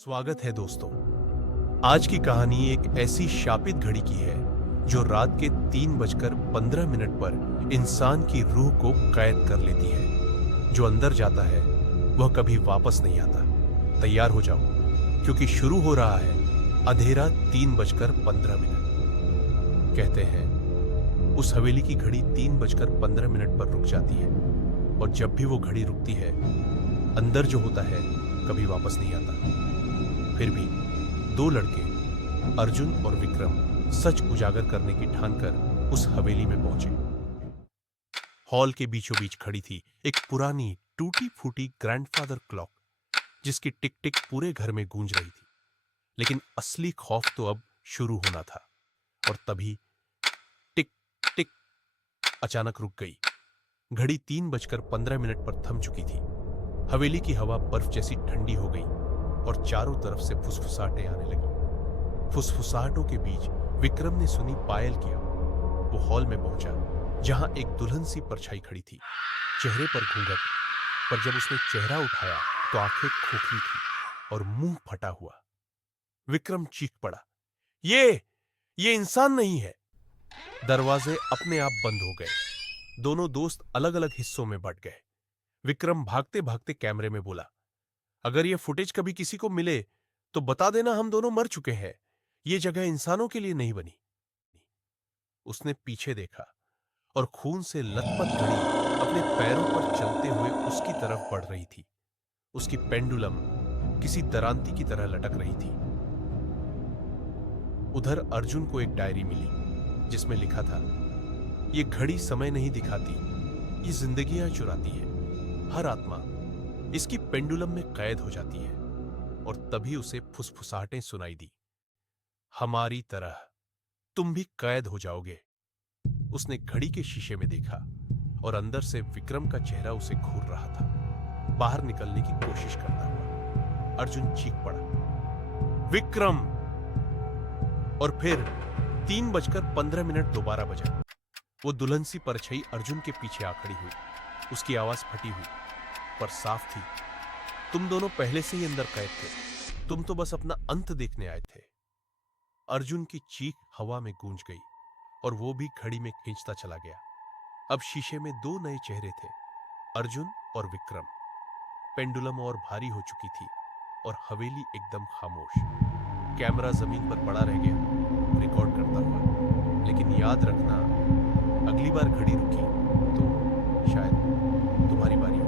स्वागत है दोस्तों। आज की कहानी एक ऐसी शापित घड़ी की है जो रात के 3:15 पर इंसान की रूह को कैद कर लेती है। जो अंदर जाता है वह कभी वापस नहीं आता। तैयार हो जाओ, क्योंकि शुरू हो रहा है अंधेरा 3:15। कहते हैं उस हवेली की घड़ी 3:15 पर रुक जाती है, और जब भी वो घड़ी रुकती है अंदर जो होता है कभी वापस नहीं आता। फिर भी दो लड़के अर्जुन और विक्रम सच उजागर करने की ठान कर उस हवेली में पहुंचे। हॉल के बीचों बीच खड़ी थी एक पुरानी टूटी फूटी ग्रैंडफादर क्लॉक, जिसकी टिक टिक पूरे घर में गूंज रही थी। लेकिन असली खौफ तो अब शुरू होना था। और तभी टिक टिक अचानक रुक गई। घड़ी 3:15 पर थम चुकी थी। हवेली की हवा बर्फ जैसी ठंडी हो गई और चारों तरफ से फुसफुसाहटें आने लगी। फुसफुसाहटों के बीच विक्रम ने सुनी पायल की आवाज। वो हॉल में पहुंचा, जहां एक दुल्हन सी परछाई खड़ी थी, चेहरे पर घूंघट। पर जब उसने चेहरा उठाया तो आंखें खोखली थी और मुंह फटा हुआ। विक्रम चीख पड़ा, ये इंसान नहीं है। दरवाजे अपने आप बंद हो गए। दोनों दोस्त अलग अलग हिस्सों में बंट गए। विक्रम भागते भागते कैमरे में बोला, अगर ये फुटेज कभी किसी को मिले तो बता देना हम दोनों मर चुके हैं। ये जगह इंसानों के लिए नहीं बनी। उसने पीछे देखा और खून से लथपथ घड़ी अपने पैरों पर चलते हुए उसकी तरफ बढ़ रही थी। उसकी पेंडुलम किसी दरांती की तरह लटक रही थी। उधर अर्जुन को एक डायरी मिली जिसमें लिखा था, ये घड़ी समय नहीं दिखाती, ये जिंदगियां चुराती है। हर आत्मा इसकी पेंडुलम में कैद हो जाती है। और तभी उसे फुसफुसाहटें सुनाई दी, हमारी तरह तुम भी कैद हो जाओगे। उसने घड़ी के शीशे में देखा और अंदर से विक्रम का चेहरा उसे घूर रहा था, बाहर निकलने की कोशिश करता हुआ। अर्जुन चीख पड़ा, विक्रम! और फिर 3:15 दोबारा बजा। वो दुल्हन सी परछाई अर्जुन के पीछे आ खड़ी हुई। उसकी आवाज फटी हुई पर साफ थी, तुम दोनों पहले से ही अंदर कैद थे, तुम तो बस अपना अंत देखने आए थे। अर्जुन की चीख हवा में गूंज गई और वो भी घड़ी में खींचता चला गया। अब शीशे में दो नए चेहरे थे, अर्जुन और विक्रम। पेंडुलम और भारी हो चुकी थी और हवेली एकदम खामोश। कैमरा जमीन पर पड़ा रह गया, रिकॉर्ड करता हुआ। लेकिन याद रखना, अगली बार घड़ी रुकी तो शायद तुम्हारी बारी